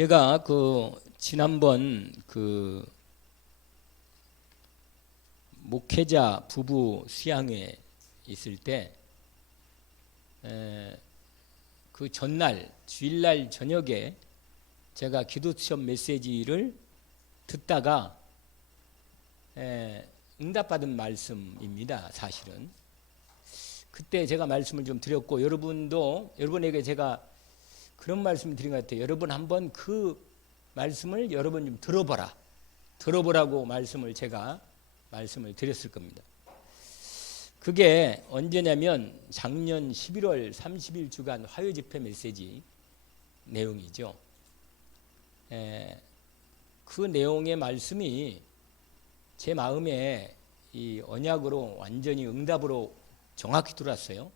제가 지난번 목회자 부부 수양회 있을 때 그 전날 주일날 저녁에 제가 기도 시험 메시지를 듣다가 응답받은 말씀입니다. 사실은 그때 제가 말씀을 좀 드렸고, 여러분에게 제가 그런 말씀을 드린 것 같아요. 여러분 한번 그 말씀을 여러분 좀 들어보라고 제가 말씀을 드렸을 겁니다. 그게 언제냐면 작년 11월 30일 주간 화요 집회 메시지 내용이죠. 그 내용의 말씀이 제 마음에 이 언약으로 완전히 응답으로 정확히 들어왔어요.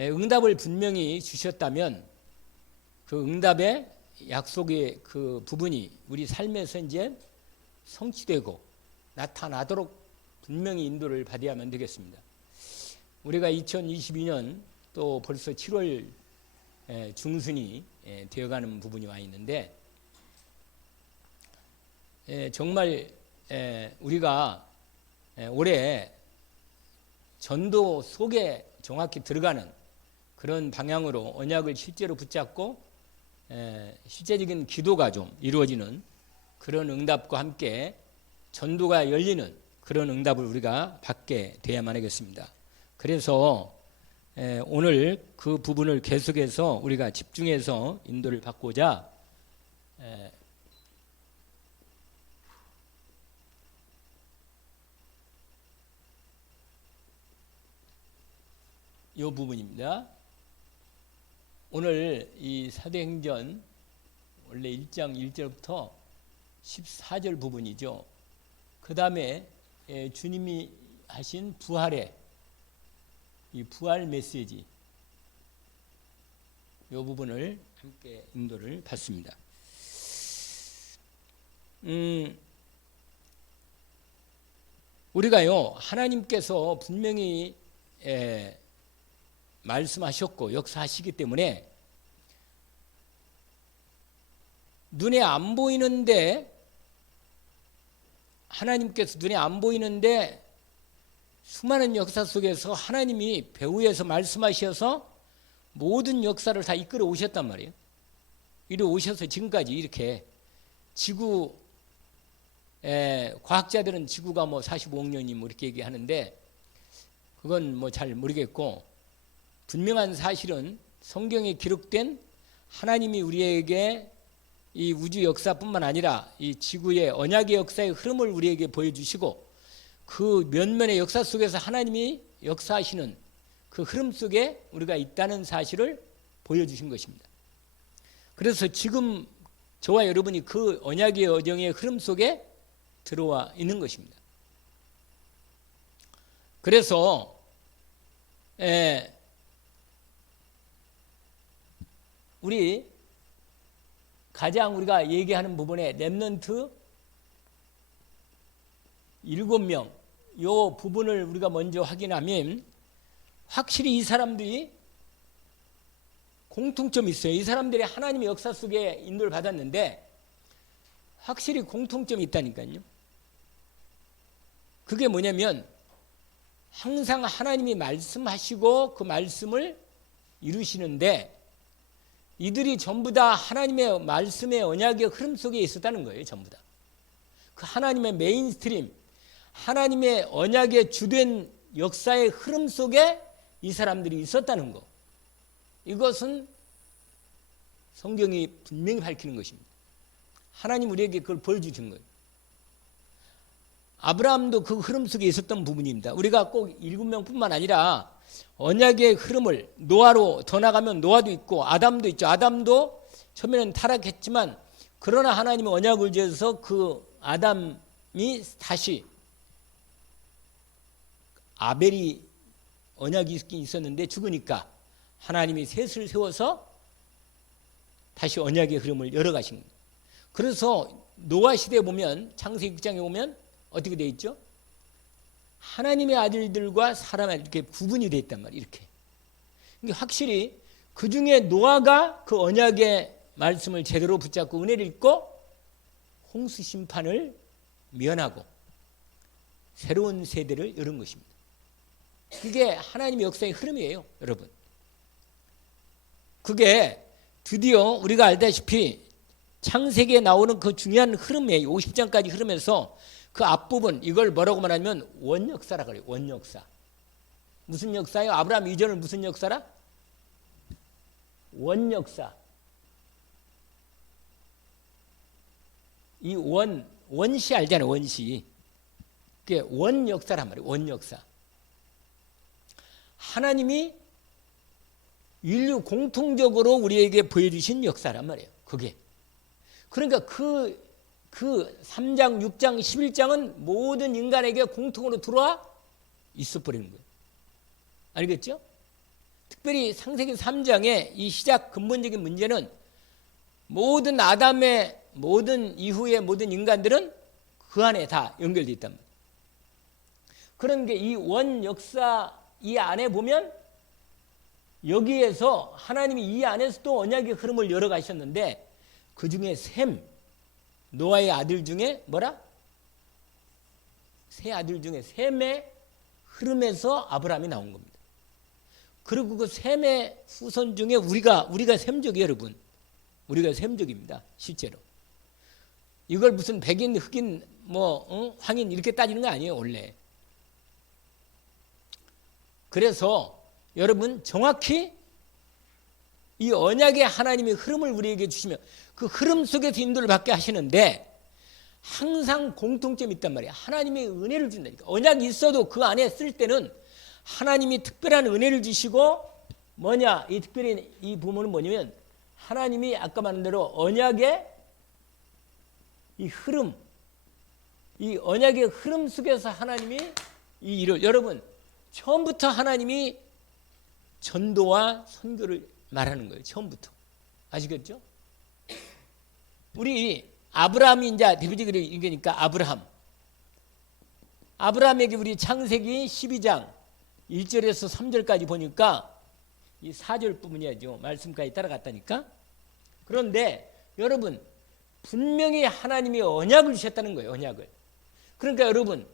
응답을 분명히 주셨다면 그 응답의 약속의 그 부분이 우리 삶에서 이제 성취되고 나타나도록 분명히 인도를 받아야만 되겠습니다. 우리가 2022년 또 벌써 7월 중순이 되어가는 부분이 와 있는데, 정말 우리가 올해 전도 속에 정확히 들어가는 그런 방향으로 언약을 실제로 붙잡고 실제적인 기도가 좀 이루어지는 그런 응답과 함께 전도가 열리는 그런 응답을 우리가 받게 돼야만 하겠습니다. 그래서 오늘 그 부분을 계속해서 우리가 집중해서 인도를 받고자 이 부분입니다. 오늘 이 사도행전 원래 1장 1절부터 14절 부분이죠. 그 다음에 주님이 하신 부활의 이 부활 메시지 이 부분을 함께 인도를 받습니다. 우리가요, 하나님께서 분명히 말씀하셨고 역사하시기 때문에 눈에 안 보이는데, 하나님께서 눈에 안 보이는데 수많은 역사 속에서 하나님이 배후에서 말씀하셔서 모든 역사를 다 이끌어 오셨단 말이에요. 이리 오셔서 지금까지 이렇게 과학자들은 지구가 45억 년이 이렇게 얘기하는데 그건 잘 모르겠고, 분명한 사실은 성경에 기록된 하나님이 우리에게 이 우주 역사뿐만 아니라 이 지구의 언약의 역사의 흐름을 우리에게 보여주시고, 그 면면의 역사 속에서 하나님이 역사하시는 그 흐름 속에 우리가 있다는 사실을 보여주신 것입니다. 그래서 지금 저와 여러분이 그 언약의 여정의 흐름 속에 들어와 있는 것입니다. 그래서 우리가 얘기하는 부분에 렘넌트 7명 이 부분을 우리가 먼저 확인하면 확실히 이 사람들이 공통점이 있어요. 이 사람들이 하나님의 역사 속에 인도를 받았는데 확실히 공통점이 있다니까요. 그게 뭐냐면 항상 하나님이 말씀하시고 그 말씀을 이루시는데 이들이 전부 다 하나님의 말씀의 언약의 흐름 속에 있었다는 거예요. 전부 다. 그 하나님의 메인스트림, 하나님의 언약의 주된 역사의 흐름 속에 이 사람들이 있었다는 거. 이것은 성경이 분명히 밝히는 것입니다. 하나님 우리에게 그걸 보여주신 거예요. 아브라함도 그 흐름 속에 있었던 부분입니다. 우리가 꼭 7명뿐만 아니라 언약의 흐름을 노아로 더 나가면 노아도 있고 아담도 있죠. 아담도 처음에는 타락했지만 그러나 하나님의 언약을 지어서 그 아담이 다시, 아벨이 언약이 있었는데 죽으니까 하나님이 셋을 세워서 다시 언약의 흐름을 열어가신 겁니다. 그래서 노아 시대에 보면, 창세기 6장에 보면 어떻게 되어 있죠? 하나님의 아들들과 사람의 아들 이렇게 구분이 되어 있단 말이에요. 이렇게. 확실히 그 중에 노아가 그 언약의 말씀을 제대로 붙잡고 은혜를 읽고 홍수 심판을 면하고 새로운 세대를 여는 것입니다. 그게 하나님의 역사의 흐름이에요, 여러분. 그게 드디어 우리가 알다시피 창세기에 나오는 그 중요한 흐름에 50장까지 흐르면서 그 앞부분 이걸 뭐라고 말하냐면 원역사라고 그래요. 원역사. 무슨 역사예요? 아브라함 이전을 무슨 역사라? 원역사. 이 원시 알잖아요. 원시. 그게 원역사란 말이에요. 원역사. 하나님이 인류 공통적으로 우리에게 보여주신 역사란 말이에요. 그게. 그러니까 그 3장, 6장, 11장은 모든 인간에게 공통으로 들어와 있어버리는 거예요. 알겠죠? 특별히 창세기 3장의 이 시작 근본적인 문제는 모든 아담의 모든 이후의 모든 인간들은 그 안에 다 연결되어 있단 말이에요. 그런 게 이 원 역사 이 안에 보면 여기에서 하나님이 이 안에서도 언약의 흐름을 열어가셨는데 그 중에 셈, 노아의 아들 중에 뭐라? 세 아들 중에 셈의 흐름에서 아브라함이 나온 겁니다. 그리고 그 셈의 후손 중에 우리가 셈족이에요, 여러분. 우리가 셈족입니다, 실제로. 이걸 무슨 백인, 흑인, 황인 이렇게 따지는 거 아니에요, 원래. 그래서 여러분 정확히 이 언약의 하나님의 흐름을 우리에게 주시면 그 흐름 속에서 인도를 받게 하시는데 항상 공통점이 있단 말이에요. 하나님의 은혜를 준다니까. 언약이 있어도 그 안에 쓸 때는 하나님이 특별한 은혜를 주시고 뭐냐? 이 특별히 이 부분은 뭐냐면 하나님이 아까 말한 대로 언약의 이 흐름, 이 언약의 흐름 속에서 하나님이 이 일을 여러분 처음부터 하나님이 전도와 선교를 말하는 거예요. 처음부터. 아시겠죠? 우리 아브라함이 이제 대표적으로 얘기하니까 아브라함에게 우리 창세기 12장 1절에서 3절까지 보니까 이 4절 부분이야죠. 말씀까지 따라갔다니까. 그런데 여러분 분명히 하나님이 언약을 주셨다는 거예요. 언약을. 그러니까 여러분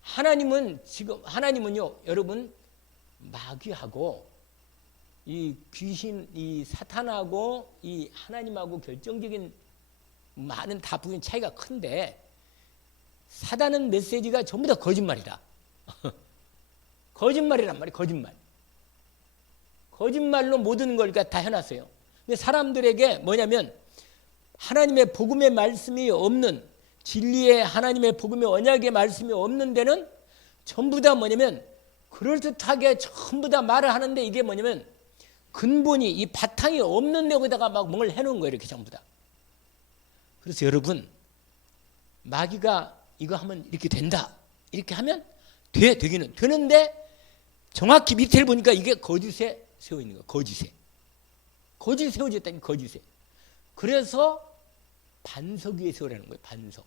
하나님은요 여러분 마귀하고 이 귀신 이 사탄하고 이 하나님하고 결정적인 많은 다 부분 차이가 큰데 사단은 메시지가 전부 다 거짓말이다. 거짓말이란 말이에요. 거짓말로 모든 걸 다 해놨어요. 근데 사람들에게 뭐냐면 하나님의 복음의 말씀이 없는 진리의 하나님의 복음의 언약의 말씀이 없는 데는 전부 다 뭐냐면 그럴듯하게 전부 다 말을 하는데 이게 뭐냐면 근본이 이 바탕이 없는 데에다가 막 뭘 해놓은 거예요. 이렇게 전부 다. 그래서 여러분 마귀가 이거 하면 이렇게 된다. 이렇게 하면 되기는 되는데 정확히 밑에를 보니까 이게 거짓에 세워 있는 거예요. 거짓에 세워졌다니 거짓에. 그래서 반석 위에 세우라는 거예요. 반석.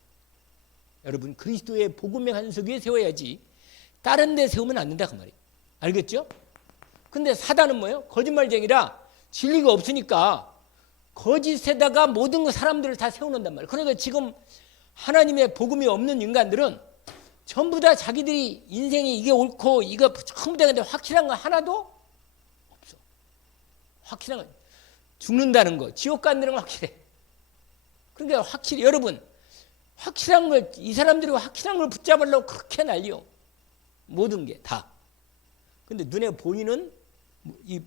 여러분 그리스도의 복음의 반석 위에 세워야지 다른 데 세우면 안 된다 그 말이에요. 알겠죠? 근데 사단은 뭐예요? 거짓말쟁이라 진리가 없으니까 거짓에다가 모든 사람들을 다 세워놓는단 말이에요. 그러니까 지금 하나님의 복음이 없는 인간들은 전부 다 자기들이 인생이 이게 옳고 이거 전부 다 근데 확실한 거 하나도 없어. 확실한 거 죽는다는 거 지옥 간다는 건 확실해. 그러니까 확실히 여러분 확실한 걸 이 사람들이 확실한 걸 붙잡으려고 그렇게 난리요. 모든 게 다. 근데 눈에 보이는 이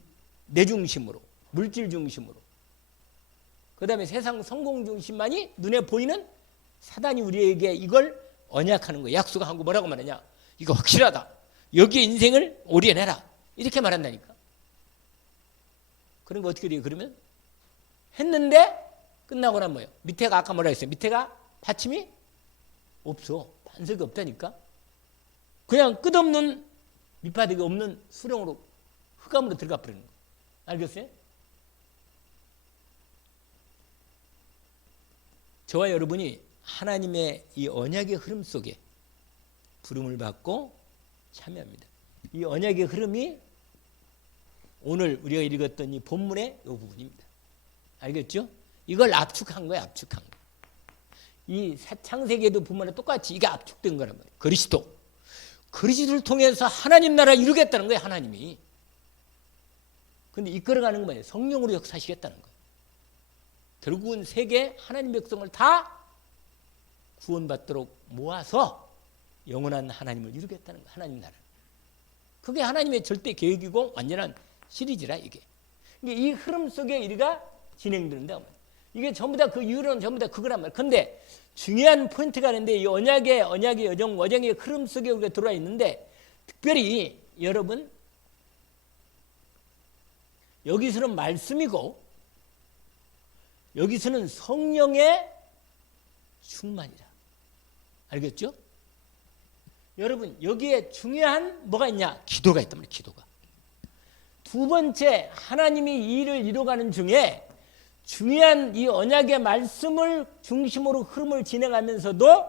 내 중심으로 물질 중심으로 그다음에 세상 성공 중심만이 눈에 보이는 사단이 우리에게 이걸 언약하는 거예요. 약속하고 뭐라고 말하냐? 이거 확실하다. 여기에 인생을 오려내라. 이렇게 말한다니까. 그런 거 어떻게 돼요? 그러면 했는데 끝나고 나면 뭐예요? 밑에가 아까 뭐라 했어요? 밑에가 받침이 없어. 반석이 없다니까. 그냥 끝없는 밑바닥이 없는 수렁으로 흑암으로 들어가 버리는 거. 알겠어요? 저와 여러분이 하나님의 이 언약의 흐름 속에 부름을 받고 참여합니다. 이 언약의 흐름이 오늘 우리가 읽었던 이 본문의 이 부분입니다. 알겠죠? 이걸 압축한 거예요. 압축한 거. 이 창세기에도 보면 똑같이 이게 압축된 거란 말이에요. 그리스도를 통해서 하나님 나라 이루겠다는 거예요. 하나님이. 근데 이끌어가는 건 뭐예요? 성령으로 역사하시겠다는 거예요. 결국은 세계 하나님 백성을 다 구원받도록 모아서 영원한 하나님을 이루겠다는 거예요. 하나님 나라. 그게 하나님의 절대 계획이고 완전한 시리즈라 이게. 이 흐름 속에 우리가 진행되는다. 이게 전부 다 그 이유로는 전부 다 그거란 말이에요. 근데 중요한 포인트가 있는데 이 언약의 여정의 흐름 속에 우리가 들어와 있는데 특별히 여러분 여기서는 말씀이고 여기서는 성령의 충만이라. 알겠죠? 여러분 여기에 중요한 뭐가 있냐? 기도가 있단 말이에요. 기도가. 두 번째 하나님이 이 일을 이루어가는 중에 중요한 이 언약의 말씀을 중심으로 흐름을 진행하면서도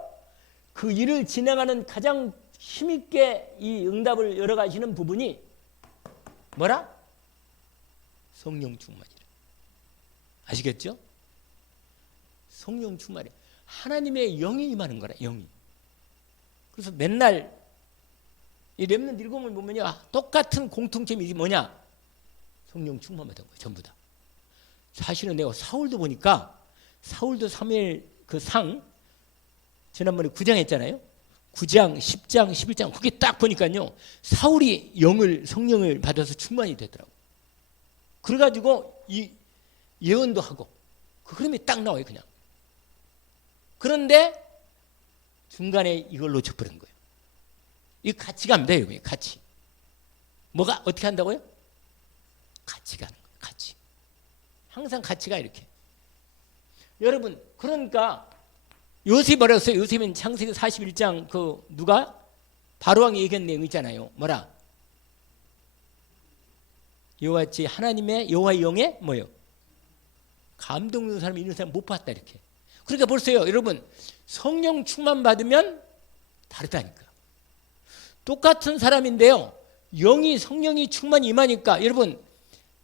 그 일을 진행하는 가장 힘있게 이 응답을 열어가시는 부분이 뭐라? 성령 충만이라. 아시겠죠? 성령 충만이 하나님의 영이 임하는 거라. 영이. 그래서 맨날 이 렘넌트 일곱을 보면요 똑같은 공통점이 뭐냐? 성령 충만받은 거예요. 전부 다. 사실은 내가 사울도 보니까 사울도 사무엘 그 상 지난번에 9장 했잖아요. 9장, 10장, 11장 그게 딱 보니까요 사울이 성령을 받아서 충만이 되더라고. 그래가지고 이 예언도 하고 그 흐름이 딱 나와요. 그냥. 그런데 중간에 이걸 놓쳐버린 거예요. 이 같이 가면 돼요. 같이. 뭐가 어떻게 한다고요? 같이 가는 거예요. 같이. 항상 같이 가 이렇게. 여러분 그러니까 요셉이 뭐라고 했어요? 요셉은 창세기 41장 그 누가? 바로왕이 얘기한 내용 있잖아요. 뭐라? 여호와같이 하나님의 여호와의 영에 뭐예요? 감동받는 사람이 있는 사람 못 봤다 이렇게. 그러니까 벌써요 여러분 성령 충만 받으면 다르다니까. 똑같은 사람인데요 성령이 충만히 임하니까 여러분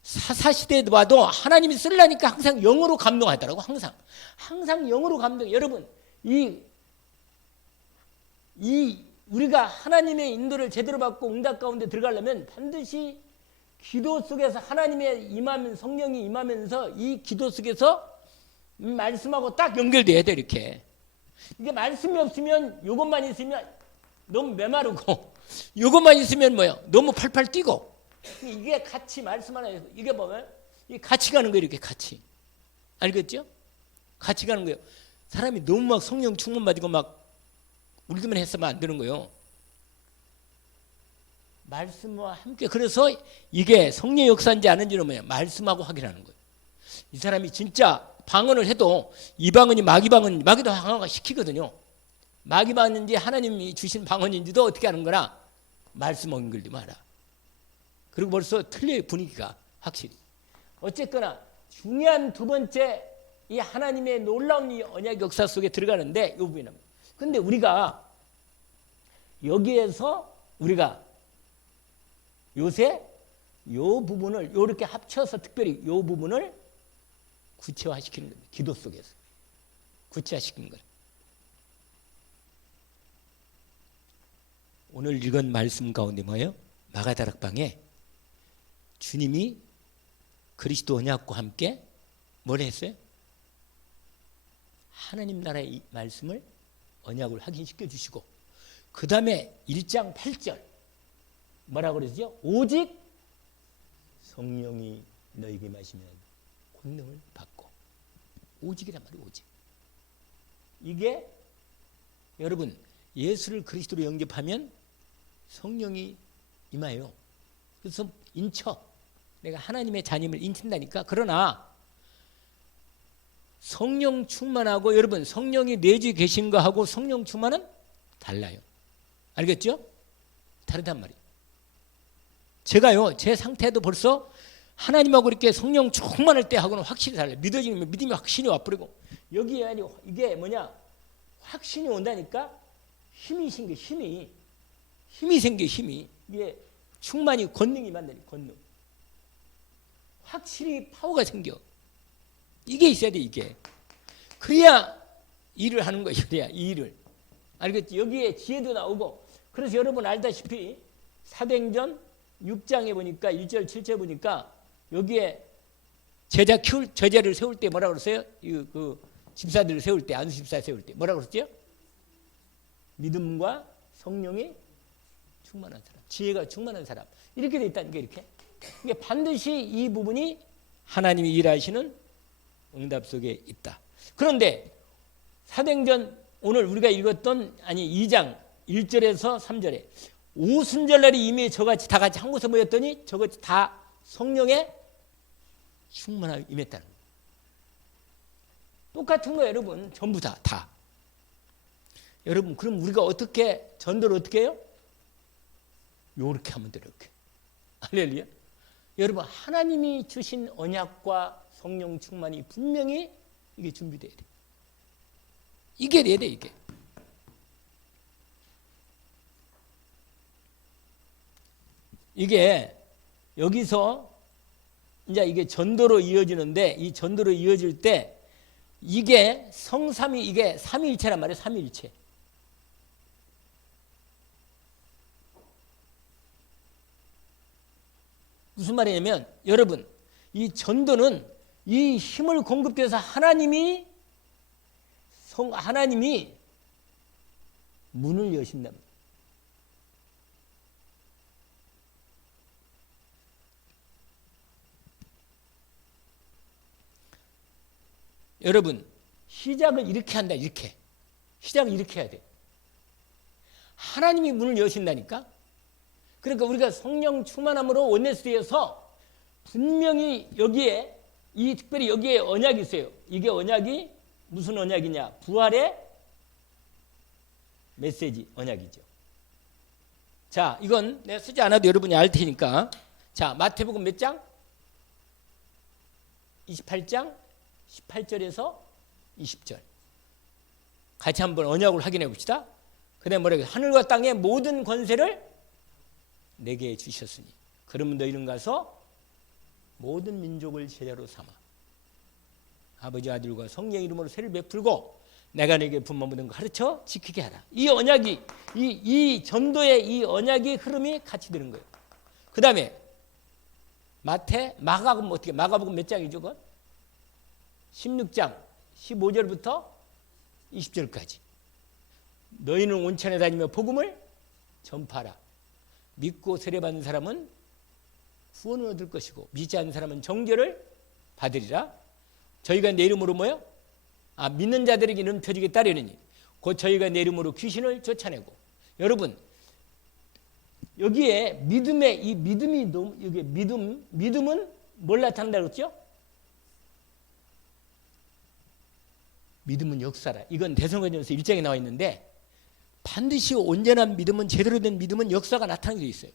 사사시대에 와도 하나님이 쓰려니까 항상 영으로 감동하더라고. 항상 영으로 감동. 여러분 우리가 하나님의 인도를 제대로 받고 응답 가운데 들어가려면 반드시 기도 속에서 하나님의 성령이 임하면서 이 기도 속에서 말씀하고 딱 연결돼야 돼 이렇게. 이게 말씀이 없으면 이것만 있으면 너무 메마르고 이것만 있으면 뭐예요? 너무 팔팔 뛰고. 이게 같이 말씀 하나 이게 보면 이게 같이 가는 거예요. 이렇게 같이. 알겠죠? 같이 가는 거예요. 사람이 너무 막 성령 충만 받고 막 울기만 했으면 안 되는 거예요. 말씀과 함께. 그래서 이게 성령 역사인지 아닌지는 뭐예요? 말씀하고 확인하는 거예요. 이 사람이 진짜 방언을 해도 이 방언이 마귀도 방언화 시키거든요. 마귀 방언인지 하나님이 주신 방언인지도 어떻게 하는 거나 말씀 연결되지 마라. 그리고 벌써 틀려요. 분위기가 확실히. 어쨌거나 중요한 두 번째 이 하나님의 놀라운 이 언약 역사 속에 들어가는데 이 부분입니다. 근데 우리가 여기에서 우리가 요새 요 부분을 요렇게 합쳐서 특별히 요 부분을 구체화시키는 겁니다. 기도 속에서 구체화시키는 거예요. 오늘 읽은 말씀 가운데 뭐예요? 마가다락방에 주님이 그리스도 언약과 함께 뭘 했어요? 하나님 나라의 말씀을 언약을 확인시켜 주시고 그 다음에 1장 8절 뭐라고 그러죠? 오직 성령이 너에게 마시면 권능을 받고. 오직이란 말이에요. 오직. 이게 여러분 예수를 그리스도로 영접하면 성령이 임하여. 그래서 내가 하나님의 자님을 인친다니까. 그러나 성령 충만하고 여러분 성령이 내주에 계신 거하고 성령 충만은 달라요. 알겠죠? 다르단 말이에요. 제가요 제 상태도 벌써 하나님하고 이렇게 성령 충만할 때 하고는 확실히 달라요. 믿음이 확신이 와버리고 여기에 아니 이게 뭐냐 확신이 온다니까. 힘이 생겨. 힘이 생겨. 이게 충만히 권능이 만나니 권능. 확실히 파워가 생겨. 이게 있어야 돼, 이게. 그래야 일을 하는 거야, 그래야 일을. 알겠지? 여기에 지혜도 나오고. 그래서 여러분 알다시피 사도행전 6장에 보니까 1절 7절 보니까 여기에 제자를 세울 때 뭐라고 그랬어요? 그 집사들을 세울 때, 안수 집사 세울 때 뭐라고 그랬죠? 믿음과 성령이 충만한 사람, 지혜가 충만한 사람, 이렇게 돼 있다는 게. 이렇게 이게 반드시 이 부분이 하나님이 일하시는 응답 속에 있다. 그런데 사도행전 오늘 우리가 읽었던 2장 1절에서 3절에 오순절날이 이미 저같이 다 같이 한 곳에 모였더니 저같이 다 성령의 충만하게 임했다는 거예요. 똑같은 거예요, 여러분. 전부 다. 여러분, 그럼 우리가 어떻게 전도를 어떻게 해요? 요렇게 하면 돼요, 이렇게. 할렐루야. 여러분, 하나님이 주신 언약과 성령 충만이 분명히 이게 준비돼야 돼. 이게 돼야 돼, 이게. 이게 여기서 이제 이게 전도로 이어지는데, 이 전도로 이어질 때 이게 성삼위, 이게 삼위일체란 말이에요. 삼위일체. 무슨 말이냐면 여러분, 이 전도는 이 힘을 공급해서 하나님이 문을 여신답니다. 여러분, 시작을 이렇게 한다. 이렇게 시작을 이렇게 해야 돼. 하나님이 문을 여신다니까. 그러니까 우리가 성령 충만함으로 원내스에서 분명히 여기에 특별히 여기에 언약이 있어요. 이게 언약이 무슨 언약이냐? 부활의 메시지 언약이죠. 자, 이건 내가 쓰지 않아도 여러분이 알 테니까. 자, 마태복음 몇 장? 28장 18절에서 20절. 같이 한번 언약을 확인해 봅시다. 그다음에 뭐라고? 하늘과 땅의 모든 권세를 내게 주셨으니 그러면 너희는 가서 모든 민족을 제자로 삼아 아버지 아들과 성령 이름으로 세를 베풀고 내가 내게 분만 묻은 거 가르쳐 지키게 하라. 이 언약이 이 전도의 이 언약의 흐름이 같이 되는 거예요. 그 다음에 마가복음 어떻게? 마가복음 몇 장이죠? 그건? 16장 15절부터 20절까지. 너희는 온천에 다니며 복음을 전파하라. 믿고 세례받는 사람은 구원을 얻을 것이고 믿지 않는 사람은 정죄를 받으리라. 저희가 내 이름으로 뭐요? 믿는 자들에게는 표적이 따르느니 곧 저희가 내 이름으로 귀신을 쫓아내고. 여러분, 여기에 믿음의 이 믿음이 이게 믿음은 뭘 나타낸다고 그랬죠? 믿음은 역사라. 이건 대성전서 1장에 나와 있는데 반드시 온전한 믿음은, 제대로 된 믿음은 역사가 나타나게 돼 있어요.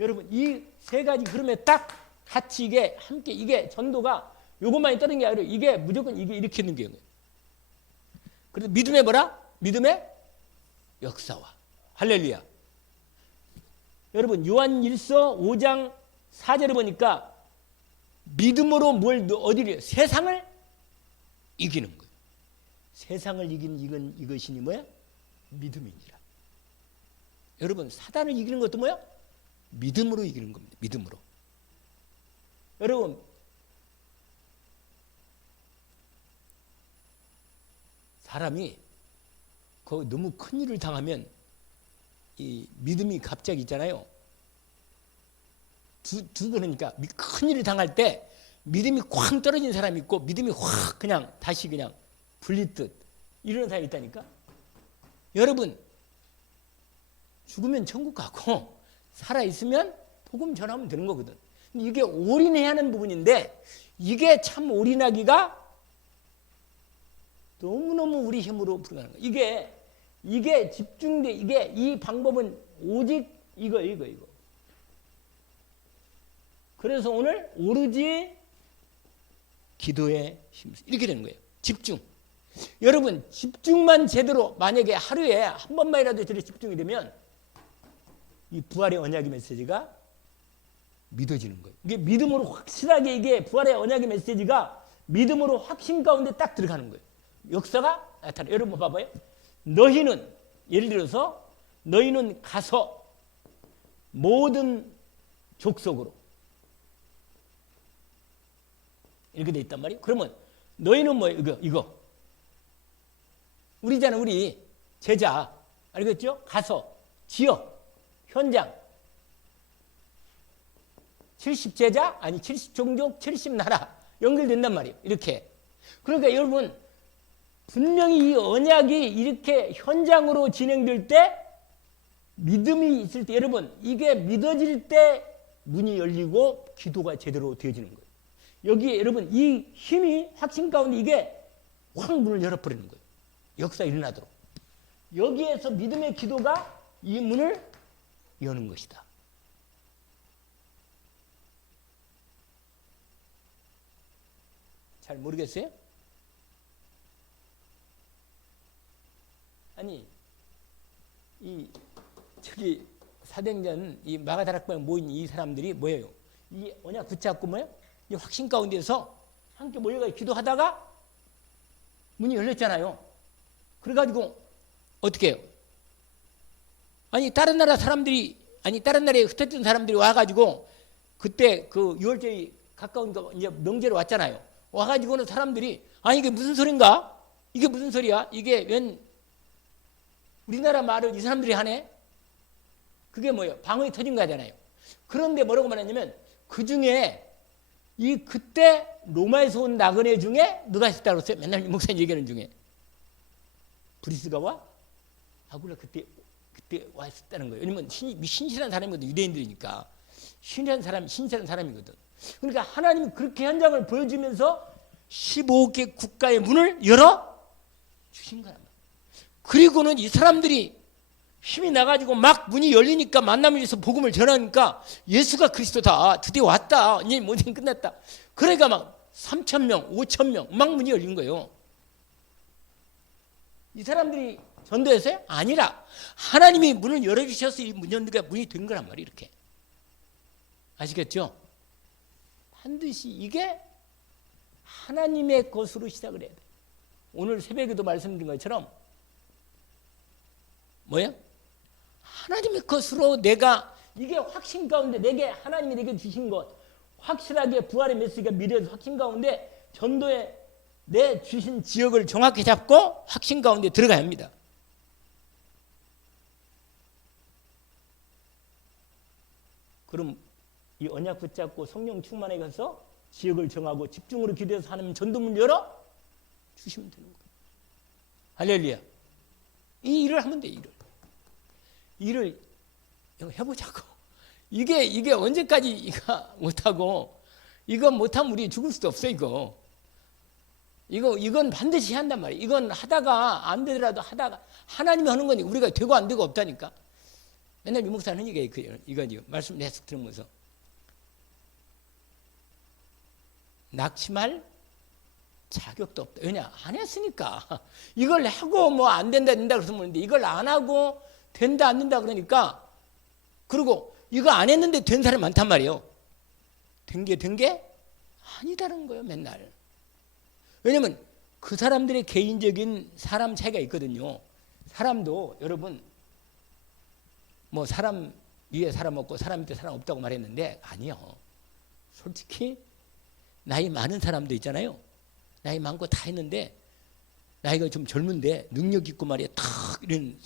여러분, 이 세 가지 흐름에 딱 같이 이게 함께, 이게 전도가 요것만이 떠는 게 아니라 이게 무조건 이게 이렇게 있는 거예요. 그래서 믿음의 뭐라? 믿음의 역사와. 할렐루야. 여러분, 요한 1서 5장 4절에 보니까 믿음으로 어디를? 세상을 이기는 거예요. 세상을 이기는 이것이니 뭐야? 믿음이니라. 여러분, 사단을 이기는 것도 뭐야? 믿음으로 이기는 겁니다. 믿음으로. 여러분, 사람이 너무 큰 일을 당하면 이 믿음이 갑자기 있잖아요. 그러니까 큰 일을 당할 때 믿음이 쾅 떨어진 사람이 있고 믿음이 확 그냥 다시 그냥 불리듯 이런 사람이 있다니까. 여러분, 죽으면 천국 가고 살아있으면 복음 전하면 되는 거거든. 이게 올인해야 하는 부분인데 이게 참 올인하기가 너무너무 우리 힘으로 불가능한 거야. 이게 집중돼. 이 방법은 오직 이거. 그래서 오늘 오로지 기도의 힘, 이렇게 되는 거예요. 집중. 여러분, 집중만 제대로 만약에 하루에 한 번만이라도 제대로 집중이 되면 이 부활의 언약의 메시지가 믿어지는 거예요. 이게 믿음으로 확실하게 이게 부활의 언약의 메시지가 믿음으로 확신 가운데 딱 들어가는 거예요. 역사가 나타나요. 여러분 봐봐요. 너희는 예를 들어서 너희는 가서 모든 족속으로 이렇게 돼 있단 말이에요. 그러면 너희는 뭐 이거 우리잖아. 우리 제자 알겠죠? 가서 지역 현장 70제자 아니 70종족 70나라 연결된단 말이에요. 이렇게. 그러니까 여러분 분명히 이 언약이 이렇게 현장으로 진행될 때 믿음이 있을 때 여러분 이게 믿어질 때 문이 열리고 기도가 제대로 되어지는 거예요. 여기에 여러분 이 힘이 확신 가운데 이게 확 문을 열어버리는 거예요. 역사 일어나도록. 여기에서 믿음의 기도가 이 문을 여는 것이다. 잘 모르겠어요? 아니 이 저기 사도행전 이 마가다락방에 모인 이 사람들이 뭐예요? 이 언약 붙잡고 뭐예요? 이 확신 가운데서 함께 모여가 기도하다가 문이 열렸잖아요. 그래가지고 어떻게 해요? 아니 다른 나라 사람들이 아니 다른 나라에 흩어진 사람들이 와가지고 그때 그 6월절이 가까운 거 이제 명제로 왔잖아요. 와가지고는 사람들이 아니 이게 무슨 소린가? 이게 무슨 소리야? 이게 웬 우리나라 말을 이 사람들이 하네? 그게 뭐예요? 방언이 터진 거잖아요. 그런데 뭐라고 말했냐면 그 중에 이 그때 로마에서 온 나그네 중에 누가 있었다고 했어요? 맨날 목사님 얘기하는 중에 브리스가 와? 아구라 그때 와 있었다는 거예요. 왜냐면 신실한 사람이거든. 유대인들이니까 신실한 사람이거든. 그러니까 하나님이 그렇게 현장을 보여주면서 15개 국가의 문을 열어 주신 거란 말이에요. 그리고는 이 사람들이 힘이 나가지고 막 문이 열리니까 만남을 위해서 복음을 전하니까 예수가 그리스도다. 드디어 왔다. 이제 모든 끝났다. 그러니까 막 3,000명, 5,000명 막 문이 열린 거예요. 이 사람들이 전도했어요? 아니라 하나님이 문을 열어주셔서 이 문이 된 거란 말이에요. 이렇게. 아시겠죠? 반드시 이게 하나님의 것으로 시작을 해야 돼요. 오늘 새벽에도 말씀드린 것처럼 뭐예요? 하나님의 것으로 내가 이게 확신 가운데 내게 하나님이 내게 주신 것 확실하게 부활의 메시지가 미래에서 확신 가운데 전도에 내 주신 지역을 정확히 잡고 확신 가운데 들어가야 합니다. 그럼 이 언약 붙잡고 성령 충만해 가서 지역을 정하고 집중으로 기도해서 하나님 전도문 열어 주시면 되는 거예요. 할렐루야. 이 일을 하면 돼. 일을 해보자고. 이게 언제까지 이거 못하고 이거 못하면 우리 죽을 수도 없어. 이건 반드시 해야 한단 말이에요. 이건 하다가 안 되더라도 하다가 하나님이 하는 거니 우리가 되고 안 되고 없다니까. 맨날 유목사 하는 얘기가 이거죠. 말씀 계속 들으면서 낙심할 자격도 없다. 왜냐? 안 했으니까. 이걸 하고 뭐 안 된다 그래서 모르는데 이걸 안 하고 된다 안 된다 그러니까 그리고 이거 안 했는데 된 사람이 많단 말이에요. 된 게 아니다는 거예요. 맨날. 왜냐면 그 사람들의 개인적인 사람 차이가 있거든요. 사람도 여러분 뭐 사람 위에 사람 없고 사람 밑에 사람 없다고 말했는데 아니요. 솔직히 나이 많은 사람도 있잖아요. 나이 많고 다 했는데 나이가 좀 젊은데 능력 있고 말이야 탁 이런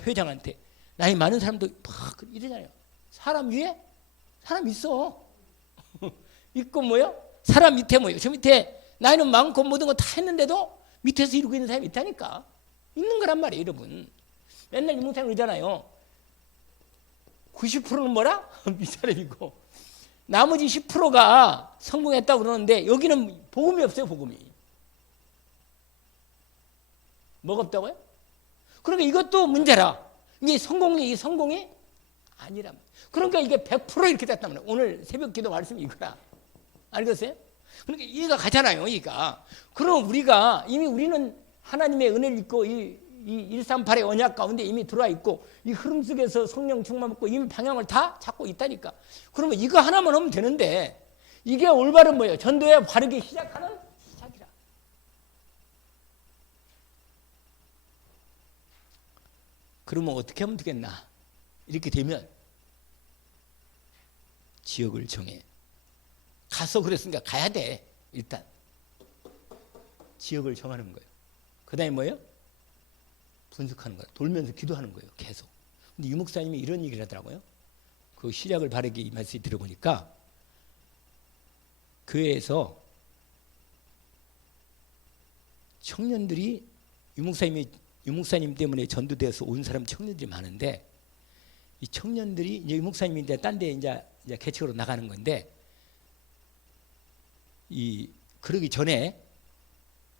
회장한테 나이 많은 사람도 막 이러잖아요. 사람 위에 사람 있어. 있고 뭐요? 사람 밑에 뭐요? 저 밑에 나이는 많고 모든 거 다 했는데도 밑에서 이루고 있는 사람이 있다니까. 있는 거란 말이에요, 여러분. 맨날 이몽사님 그러잖아요. 90%는 뭐라? 밑사람이고 나머지 10%가 성공했다고 그러는데 여기는 복음이 없어요. 복음이. 뭐가 없다고요? 그러니까 이것도 문제라. 이게 성공이 아니라. 그러니까 이게 100% 이렇게 됐단 말이에요. 오늘 새벽 기도 말씀이 이거라. 알겠어요? 그러니까 이해가 가잖아요. 이해가. 그럼 우리는 하나님의 은혜를 입고 이 138의 언약 가운데 이미 들어와 있고 이 흐름 속에서 성령 충만 받고 이미 방향을 다 잡고 있다니까. 그러면 이거 하나만 하면 되는데 이게 올바른 뭐예요? 전도에 바르게 시작하는 시작이에요. 그러면 어떻게 하면 되겠나? 이렇게 되면 지역을 정해. 가서 그랬으니까 가야 돼. 일단 지역을 정하는 거예요. 그 다음에 뭐예요? 분석하는 거예요. 돌면서 기도하는 거예요. 계속. 근데 유 목사님이 이런 얘기를 하더라고요. 그 시작을 바르게 이 말씀을 들어보니까 교회에서 청년들이 유 목사님 때문에 전도되어서 온 사람 청년들이 많은데, 이 청년들이 이제 유 목사님이 이제 딴 데 이제 개척으로 나가는 건데, 그러기 전에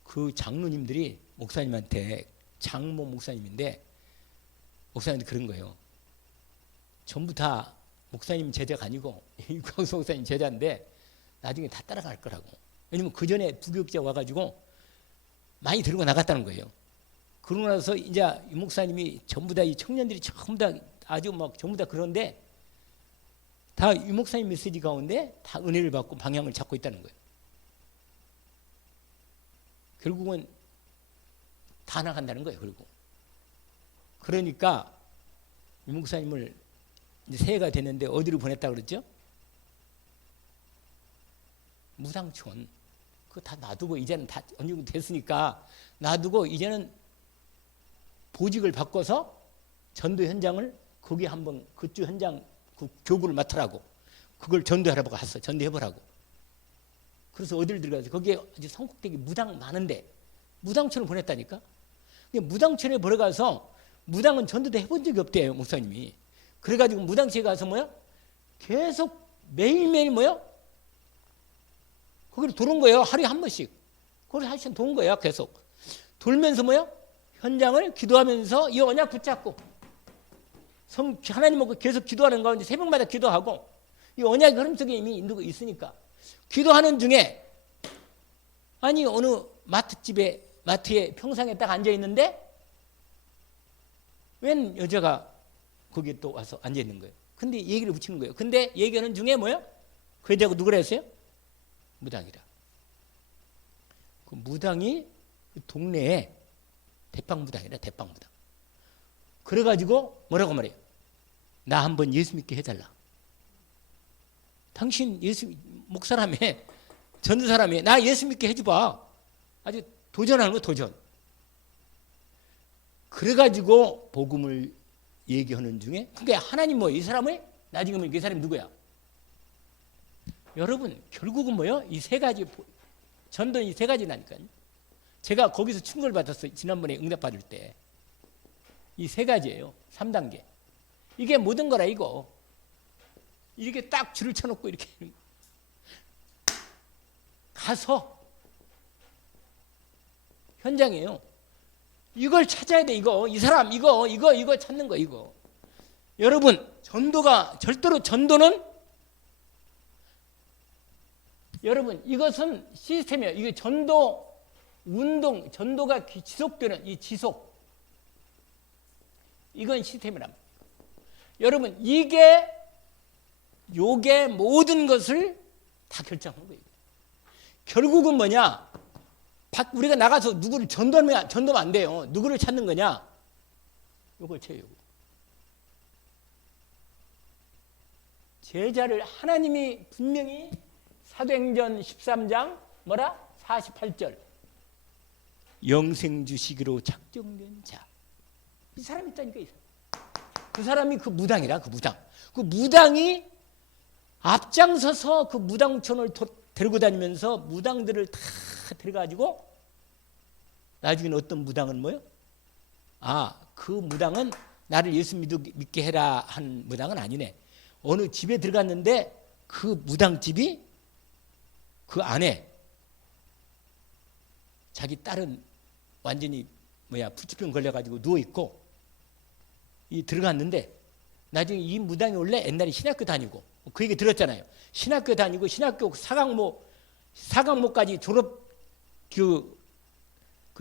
그 장로님들이 목사님한테, 장모 목사님인데 목사님한테 그런 거예요. 전부 다 목사님 제자가 아니고 유광수 목사님 제자인데 나중에 다 따라갈 거라고. 왜냐면 그 전에 부교육자 와가지고 많이 들고 나갔다는 거예요. 그러고 나서 이제 유 목사님이 전부 다 이 청년들이 전부 다 아주 막 전부 다 그런데 다 유 목사님 메시지 가운데 다 은혜를 받고 방향을 잡고 있다는 거예요. 결국은 다 나간다는 거예요. 그러니까 유 목사님을 이제 새해가 됐는데 어디로 보냈다 그랬죠? 무당촌. 그거 다 놔두고 이제는 다 어느 정도 됐으니까 놔두고 이제는 보직을 바꿔서 전도 현장을 거기 한번 그쪽 현장 그 교부를 맡으라고, 그걸 전도하라고 갔어. 전도해보라고. 그래서 어디를 들어가서 거기에 아주 성국되게 무당 많은데 무당촌을 보냈다니까. 무당촌에 들어가서 무당은 전도도 해본 적이 없대요, 목사님이. 그래가지고 무당촌에 가서 뭐야? 계속 매일매일 뭐야? 거기를 도는 거예요. 하루에 한 번씩. 거기를 한 시간 도는 거예요. 계속. 돌면서 뭐야? 현장을 기도하면서 이 언약 붙잡고 하나님하고 계속 기도하는 가운데 새벽마다 기도하고 이 언약의 흐름 속에 이미 인도가 있으니까 기도하는 중에 아니 어느 마트에 평상에 딱 앉아 있는데 웬 여자가 거기에 또 와서 앉아 있는 거예요. 근데 얘기를 붙이는 거예요. 근데 얘기하는 중에 뭐야? 그 여자가 누구라 했어요? 무당이라. 그 무당이 그 동네에 대빵무당이라, 대빵무당. 그래가지고 뭐라고 말해요? 나 한번 예수 믿게 해달라. 당신 예수 목사라며, 전도사라며, 나 예수 믿게 해줘봐. 아주 도전하는 거, 도전. 그래가지고 복음을 얘기하는 중에, 그게 하나님 이 사람을 나중에 이 사람이 누구야? 여러분 결국은 뭐요? 이 세 가지 전도는 이 세 가지라니까요. 제가 거기서 충고를 받았어요. 지난번에 응답 받을 때. 이 세 가지예요. 3단계. 이게 모든 거라 이거. 이렇게 딱 줄을 쳐놓고 이렇게 가서 현장이에요. 이걸 찾아야 돼. 이거 이 사람 이거 찾는 거 이거. 여러분 전도가 절대로 전도는 여러분 이것은 시스템이에요. 이게 전도 운동 전도가 지속되는 이 지속 이건 시스템이란 말이에요. 여러분 요게 모든 것을 다 결정한 거예요. 결국은 뭐냐? 우리가 나가서 누구를 전도하면 안 돼요. 누구를 찾는 거냐? 요걸 쳐요. 제자를 하나님이 분명히 사도행전 13장 48절 영생 주시기로 작정된 자. 이 사람이 있다니까. 이 사람. 그 사람이 그 무당이라. 그 무당이 앞장서서 그 무당촌을 데리고 다니면서 무당들을 다 데려가지고 나중에는 어떤 무당은 뭐요? 그 무당은 나를 예수 믿게 해라 한 무당은 아니네. 어느 집에 들어갔는데 그 무당집이 그 안에 자기 딸은 완전히 부치병 걸려가지고 누워있고 들어갔는데 나중에 이 무당이 원래 옛날에 신학교 다니고 그 얘기 들었잖아요. 신학교 다니고 신학교 사강모까지 졸업 그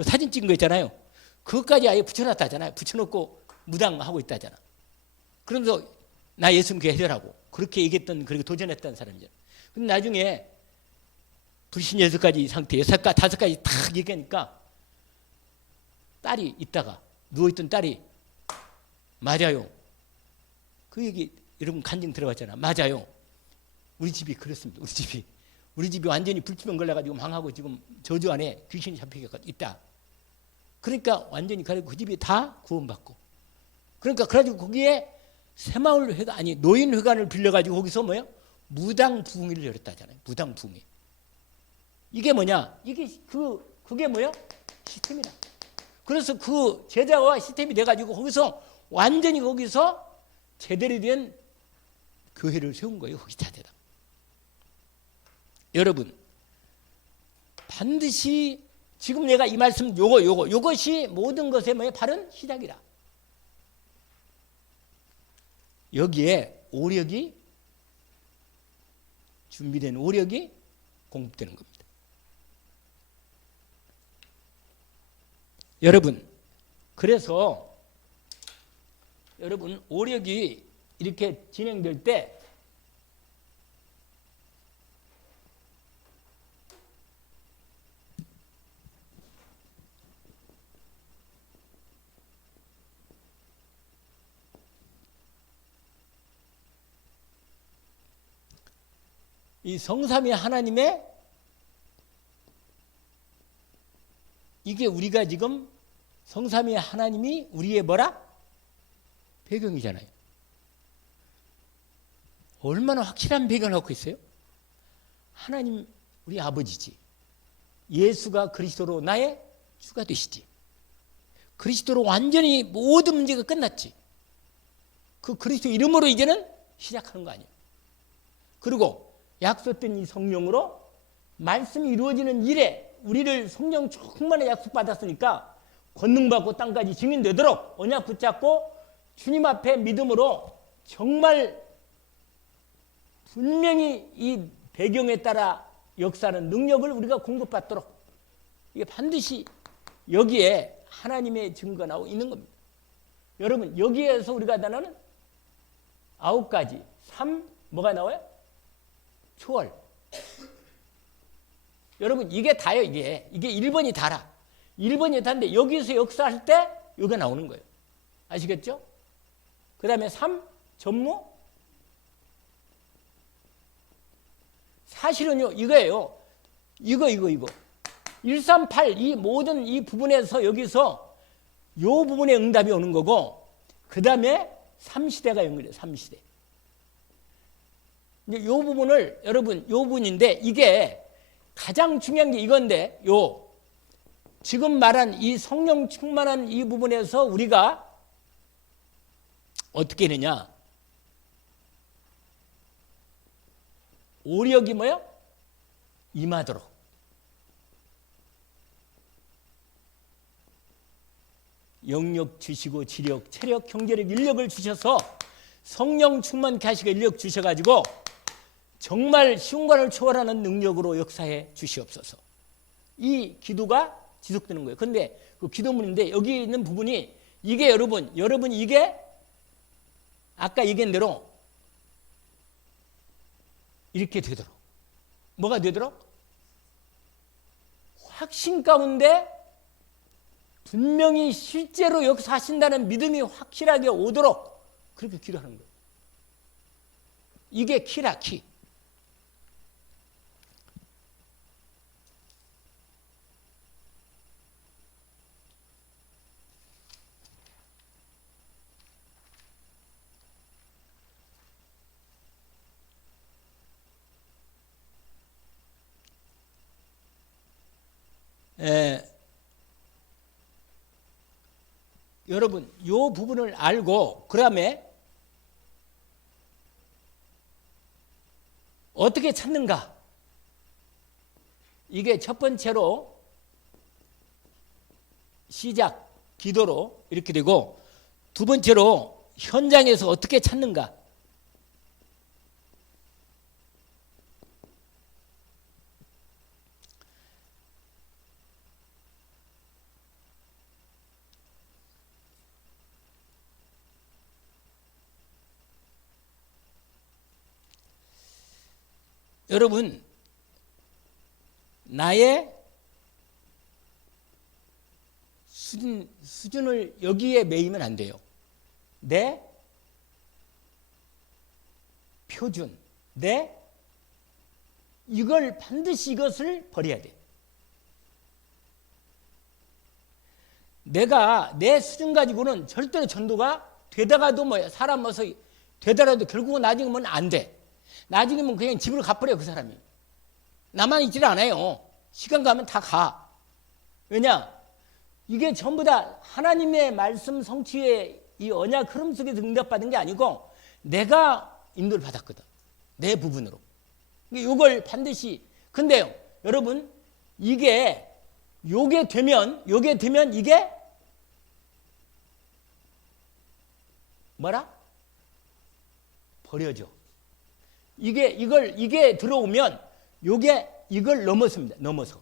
사진 찍은 거 있잖아요. 그것까지 아예 붙여놨다잖아요. 붙여놓고 무당하고 있다잖아. 그러면서 나 예수 믿게 해줘라고 그렇게 얘기했던, 그렇게 도전했던 사람이잖아. 근데 나중에 불신 6가지 상태, 5가지 딱 얘기하니까 딸이 있다가 누워있던 딸이 맞아요. 그 얘기 여러분 간증 들어봤잖아. 맞아요. 우리 집이 그렇습니다. 우리 집이 완전히 불치병 걸려가지고 망하고 지금 저주 안에 귀신이 잡히게 있다. 그러니까 완전히 그 집이 다 구원받고. 그러니까 그래가지고 거기에 새마을 회관 아니 노인 회관을 빌려가지고 거기서 뭐야? 무당 부흥회를 열었다잖아요. 무당 부흥회. 이게 뭐냐? 그게 뭐야? 시스템이다. 그래서 그 제자와 시스템이 돼가지고 거기서 완전히 거기서 제대로 된 교회를 세운 거예요. 거기 자체다. 여러분 반드시 지금 내가 이 말씀 요것이 모든 것의 뭐예요? 바른 시작이라. 여기에 오력이 준비된 오력이 공급되는 겁니다. 여러분 그래서 여러분 오력이 이렇게 진행될 때 이 성삼위 하나님의 이게 우리가 지금 성삼위 하나님이 우리의 뭐라? 배경이잖아요. 얼마나 확실한 배경을 갖고 있어요? 하나님 우리 아버지지. 예수가 그리스도로 나의 주가 되시지. 그리스도로 완전히 모든 문제가 끝났지. 그 그리스도 이름으로 이제는 시작하는 거 아니에요. 그리고 약속된 이 성령으로 말씀이 이루어지는 일에 우리를 성령 충만의 약속받았으니까 권능받고 땅까지 증인되도록 언약 붙잡고 주님 앞에 믿음으로 정말 분명히 이 배경에 따라 역사하는 능력을 우리가 공급받도록 이게 반드시 여기에 하나님의 증거가 나오고 있는 겁니다. 여러분 여기에서 우리가 나누는 9가지 3 뭐가 나와요? 초월. 여러분 이게 다요. 이게 1번이 다라. 1번이 다인데 여기서 역사할 때 이게 나오는 거예요. 아시겠죠? 그 다음에 3 전무. 사실은요 이거예요. 이거 138 이 모든 이 부분에서 여기서 요 부분에 응답이 오는 거고 그 다음에 3시대가 연결해요. 3시대. 이제 요 부분을 여러분 요 부분인데 이게 가장 중요한 게 이건데 요 지금 말한 이 성령 충만한 이 부분에서 우리가 어떻게 되냐? 오력이 뭐요? 임하도록. 영력 주시고 지력, 체력, 경제력, 인력을 주셔서 성령 충만케 하시고 인력 주셔가지고 정말 시공간을 초월하는 능력으로 역사해 주시옵소서. 이 기도가 지속되는 거예요. 그런데 그 기도문인데 여기 있는 부분이 이게 여러분 이게 아까 얘기한 대로 이렇게 되도록 뭐가 되도록 확신 가운데 분명히 실제로 역사하신다는 믿음이 확실하게 오도록 그렇게 기도하는 거예요. 이게 키라 키. 여러분 이 부분을 알고 그 다음에 어떻게 찾는가? 이게 첫 번째로 시작 기도로 이렇게 되고 두 번째로 현장에서 어떻게 찾는가? 여러분 나의 수준을 여기에 매이면 안 돼요. 내 표준, 내 이걸 반드시 이것을 버려야 돼. 내가 내 수준 가지고는 절대로 전도가 되다가도 뭐 사람 뭐서 되더라도 결국은 나중에는 안 돼. 나중에는 그냥 집으로 가버려 그 사람이. 나만 있질 않아요. 시간 가면 다 가. 왜냐? 이게 전부 다 하나님의 말씀 성취의 이 언약 흐름 속에서 응답받은 게 아니고 내가 인도를 받았거든. 내 부분으로. 이걸 반드시. 근데요, 여러분, 요게 되면 이게 뭐라? 버려져. 이게 들어오면 이걸 넘어섭니다. 넘어서.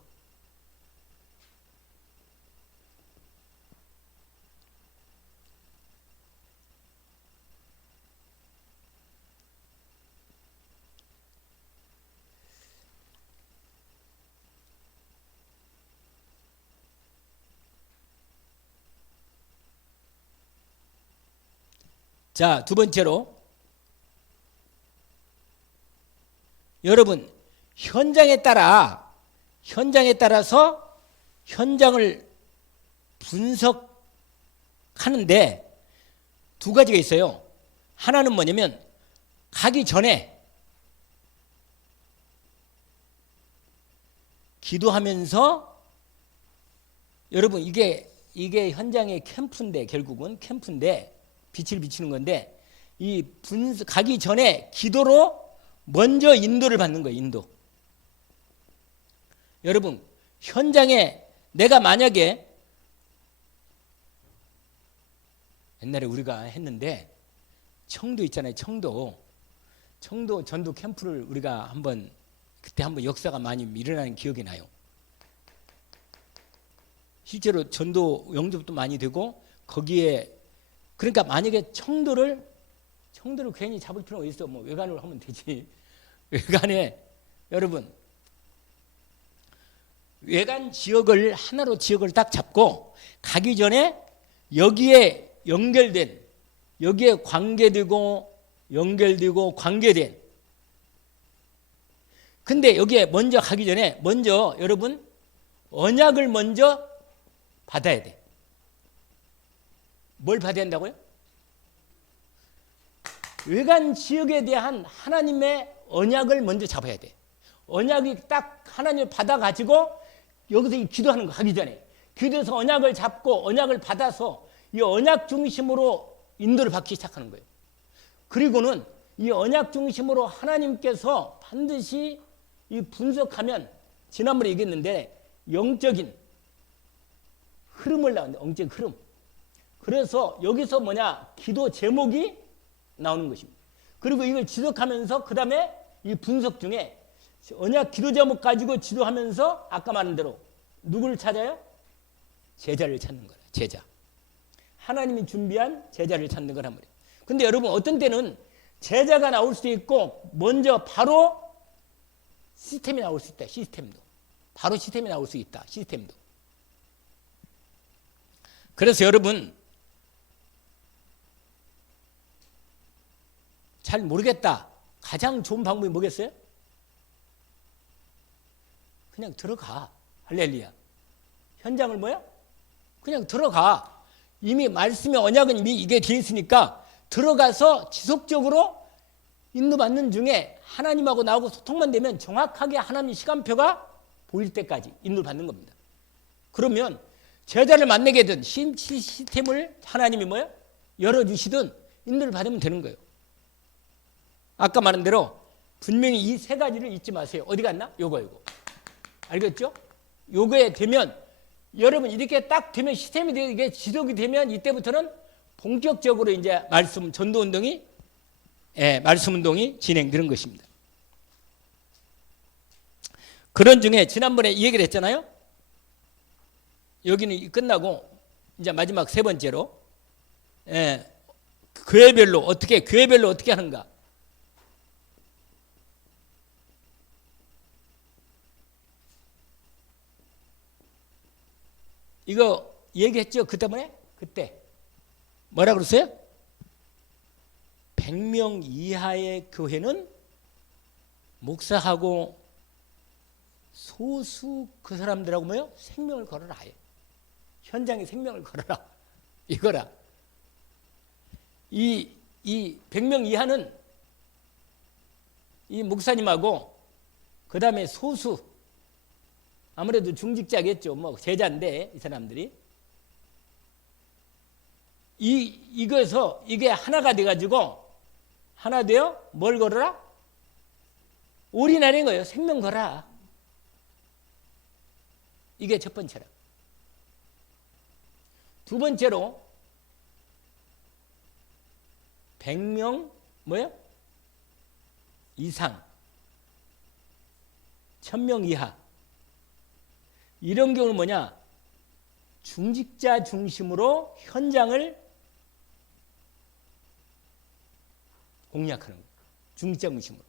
자, 두 번째로 여러분 현장에 따라서 현장을 분석하는데 두 가지가 있어요. 하나는 뭐냐면 가기 전에 기도하면서 여러분 이게 현장의 캠프인데 결국은 캠프인데 빛을 비치는 건데 이 가기 전에 기도로 먼저 인도를 받는 거예요. 인도. 여러분 현장에 내가 만약에 옛날에 우리가 했는데 청도 있잖아요. 청도 전도 캠프를 우리가 그때 한번 역사가 많이 일어나는 기억이 나요. 실제로 전도 영접도 많이 되고 거기에 그러니까 만약에 청도를 괜히 잡을 필요가 있어. 뭐 외관으로 하면 되지. 외관에 여러분 외관 지역을 하나로 지역을 딱 잡고 가기 전에 여기에 연결된 여기에 관계되고 연결되고 관계된 근데 여기에 먼저 가기 전에 먼저 여러분 언약을 먼저 받아야 돼. 뭘 받아야 한다고요? 외관 지역에 대한 하나님의 언약을 먼저 잡아야 돼. 언약이 딱 하나님을 받아가지고 여기서 기도하는 거 하기 전에 기도해서 언약을 잡고 언약을 받아서 이 언약 중심으로 인도를 받기 시작하는 거예요. 그리고는 이 언약 중심으로 하나님께서 반드시 이 분석하면 지난번에 얘기했는데 영적인 흐름을 나오는데 영적인 흐름. 그래서 여기서 기도 제목이 나오는 것입니다. 그리고 이걸 지속하면서 그 다음에 이 분석 중에 언약 기도 제목 가지고 지도하면서 아까 말한 대로 누구를 찾아요? 제자를 찾는 거예요. 제자. 하나님이 준비한 제자를 찾는 거란 말이에요. 근데 여러분 어떤 때는 제자가 나올 수도 있고 먼저 바로 시스템이 나올 수 있다. 시스템도. 바로 시스템이 나올 수 있다. 시스템도. 그래서 여러분 잘 모르겠다. 가장 좋은 방법이 뭐겠어요? 그냥 들어가. 할렐루야. 현장을 그냥 들어가. 이미 말씀의 언약은 이미 이게 되어 있으니까 들어가서 지속적으로 인도받는 중에 하나님하고 나하고 소통만 되면 정확하게 하나님의 시간표가 보일 때까지 인도를 받는 겁니다. 그러면 제자를 만나게 된 시스템을 하나님이 열어주시든 인도를 받으면 되는 거예요. 아까 말한 대로 분명히 이 세 가지를 잊지 마세요. 어디 갔나? 요거. 알겠죠? 요거에 되면 여러분 이렇게 딱 되면 시스템이 되게 이게 지속이 되면 이때부터는 본격적으로 이제 말씀 전도 운동이 말씀 운동이 진행되는 것입니다. 그런 중에 지난번에 이 얘기를 했잖아요. 여기는 끝나고 이제 마지막 세 번째로 교회별로 어떻게 하는가? 이거 얘기했죠? 그때 뭐라 그랬어요? 100명 이하의 교회는 목사하고 소수 그 사람들하고 뭐요? 생명을 걸어라. 현장에 생명을 걸어라. 이거라. 이 100명 이하는 이 목사님하고 그 다음에 소수, 아무래도 중직자겠죠. 뭐 제자인데 이 사람들이 이거에서 이게 하나가 돼가지고 하나 되어 뭘 걸어라? 올인하는 거예요. 생명 걸어라. 이게 첫 번째라. 두 번째로 100명 뭐예요? 이상, 1000명 이하. 이런 경우는 뭐냐? 중직자 중심으로 현장을 공략하는 거예요. 중직자 중심으로.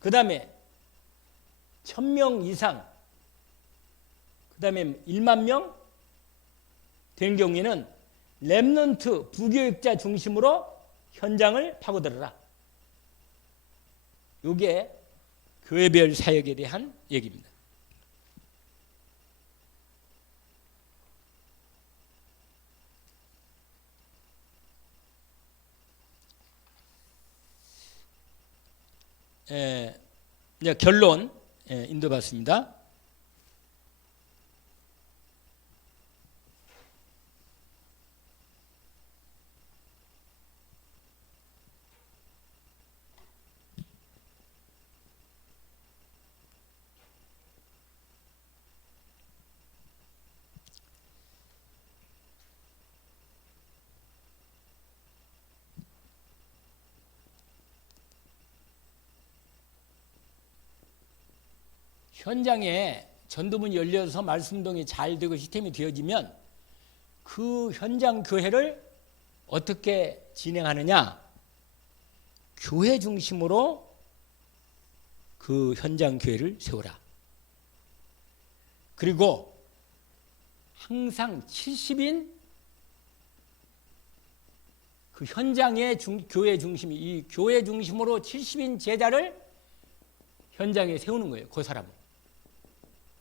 그 다음에 1000명 이상, 그 다음에 1만 명 된 경우에는 렘넌트 부교육자 중심으로 현장을 파고들어라. 이게 교회별 사역에 대한 얘기입니다. 이제 결론 인도받습니다. 현장에 전도문이 열려서 말씀동이 잘 되고 시스템이 되어지면 그 현장 교회를 어떻게 진행하느냐? 교회 중심으로 그 현장 교회를 세우라. 그리고 항상 70인 그 현장의 교회 중심이 이 교회 중심으로 70인 제자를 현장에 세우는 거예요. 그 사람은.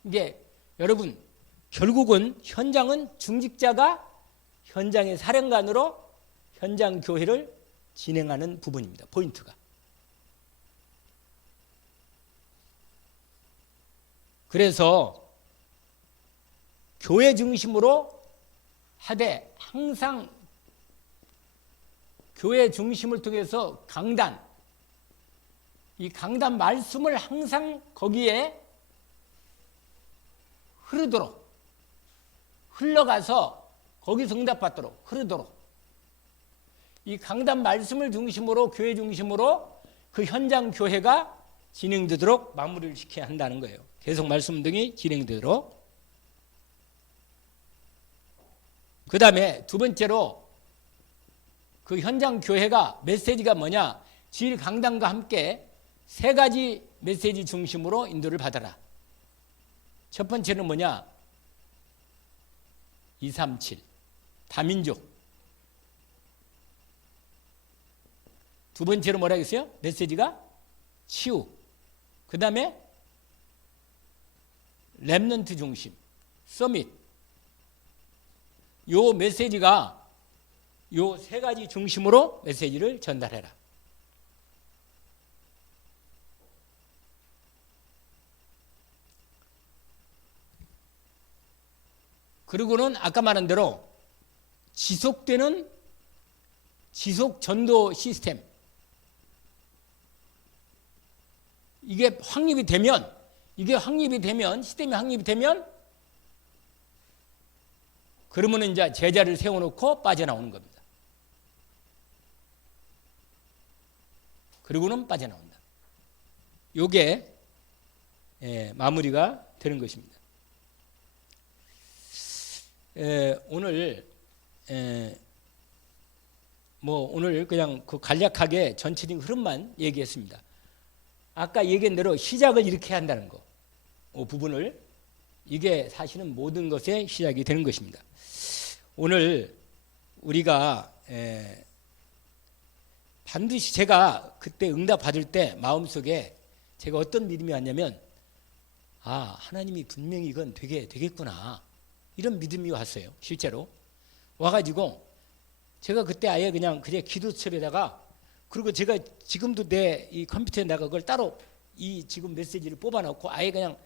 이게 여러분 결국은 현장은 중직자가 현장의 사령관으로 현장 교회를 진행하는 부분입니다. 포인트가. 그래서 교회 중심으로 하되 항상 교회 중심을 통해서 강단, 이 강단 말씀을 항상 거기에 흐르도록, 흘러가서 거기서 응답받도록 흐르도록, 이 강단 말씀을 중심으로 교회 중심으로 그 현장 교회가 진행되도록 마무리를 시켜야 한다는 거예요. 계속 말씀 등이 진행되도록. 그 다음에 두 번째로 그 현장 교회가 메시지가 뭐냐? 질 강단과 함께 세 가지 메시지 중심으로 인도를 받아라. 첫 번째는 뭐냐? 237 다민족. 두 번째로 뭐라 했어요? 메시지가 치유. 그 다음에 렘넌트 중심 서밋. 요 메시지가 요 세 가지 중심으로 메시지를 전달해라. 그리고는 아까 말한 대로 지속되는 지속 전도 시스템. 이게 확립이 되면 시스템이 확립이 되면 그러면 이제 제자를 세워놓고 빠져나오는 겁니다. 그리고는 빠져나온다. 요게 마무리가 되는 것입니다. 오늘 오늘 그냥 그 간략하게 전체적인 흐름만 얘기했습니다. 아까 얘기한 대로 시작을 이렇게 해야 한다는 거, 그 부분을 이게 사실은 모든 것의 시작이 되는 것입니다. 오늘 우리가 반드시 제가 그때 응답 받을 때 마음속에 제가 어떤 믿음이 왔냐면 하나님이 분명히 이건 되겠구나 이런 믿음이 왔어요. 실제로 와가지고 제가 그때 아예 그냥 기도첩에다가 그리고 제가 지금도 내 이 컴퓨터에다가 그걸 따로 이 지금 메시지를 뽑아놓고 아예 그냥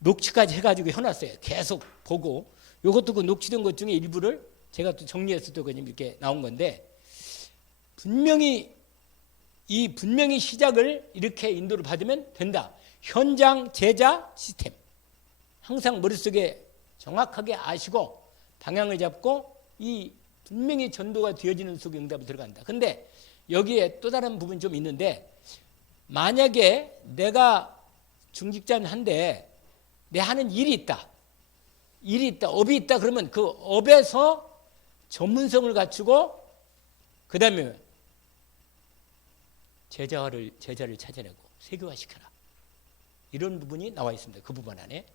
녹취까지 해가지고 해놨어요. 계속 보고 이것도 그 녹취된 것 중에 일부를 제가 또 정리해서 또 그냥 이렇게 나온 건데 분명히 시작을 이렇게 인도를 받으면 된다. 현장 제자 시스템 항상 머릿속에 정확하게 아시고 방향을 잡고 이 분명히 전도가 되어지는 속에 응답이 들어간다. 근데 여기에 또 다른 부분이 좀 있는데 만약에 내가 중직자한데 내 하는 일이 있다, 업이 있다 그러면 그 업에서 전문성을 갖추고 그 다음에 제자를 찾아내고 세교화시켜라. 이런 부분이 나와 있습니다. 그 부분 안에.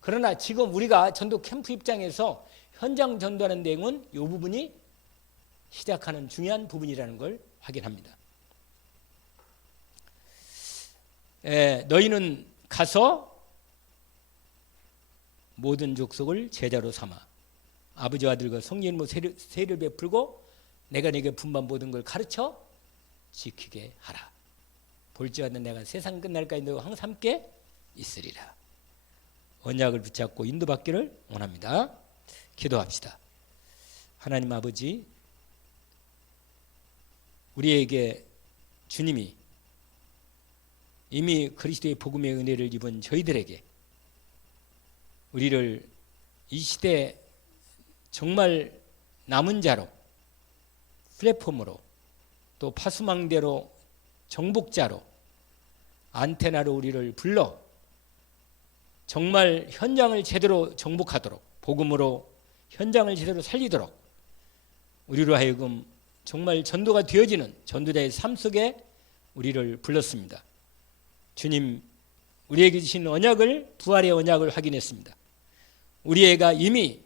그러나 지금 우리가 전도 캠프 입장에서 현장 전도하는 내용은 이 부분이 시작하는 중요한 부분이라는 걸 확인합니다. 너희는 가서 모든 족속을 제자로 삼아 아버지와 아들과 성령으로 세례를 베풀고 내가 네게 분반 모든 걸 가르쳐 지키게 하라. 볼지어는 내가 세상 끝날까지 너와 항상 함께 있으리라. 언약을 붙잡고 인도받기를 원합니다. 기도합시다. 하나님 아버지, 우리에게 주님이 이미 그리스도의 복음의 은혜를 입은 저희들에게 우리를 이 시대 정말 남은 자로 플랫폼으로 또 파수망대로 정복자로 안테나로 우리를 불러 정말 현장을 제대로 정복하도록 복음으로 현장을 제대로 살리도록 우리로 하여금 정말 전도가 되어지는 전도자의 삶 속에 우리를 불렀습니다. 주님, 우리에게 주신 언약을 부활의 언약을 확인했습니다. 우리가 이미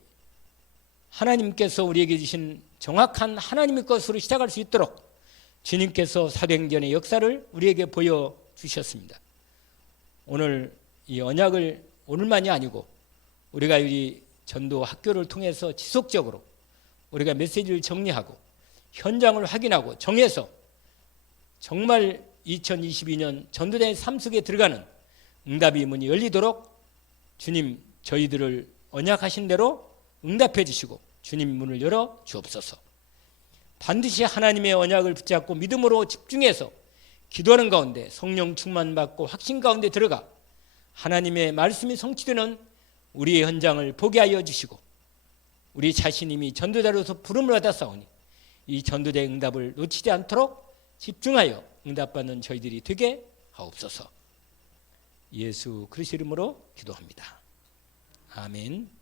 하나님께서 우리에게 주신 정확한 하나님의 것으로 시작할 수 있도록 주님께서 사도행전의 역사를 우리에게 보여주셨습니다. 오늘 이 언약을 오늘만이 아니고 우리가 우리 전도 학교를 통해서 지속적으로 우리가 메시지를 정리하고 현장을 확인하고 정해서 정말 2022년 전도자의 삶 속에 들어가는 응답의 문이 열리도록 주님 저희들을 언약하신 대로 응답해 주시고 주님 문을 열어 주옵소서. 반드시 하나님의 언약을 붙잡고 믿음으로 집중해서 기도하는 가운데 성령 충만받고 확신 가운데 들어가 하나님의 말씀이 성취되는 우리의 현장을 보게 하여 주시고 우리 자신이 전도자로서 부름을 받았사오니 이 전도자의 응답을 놓치지 않도록 집중하여 응답받는 저희들이 되게 하옵소서. 예수 그리스도 이름으로 기도합니다. 아멘.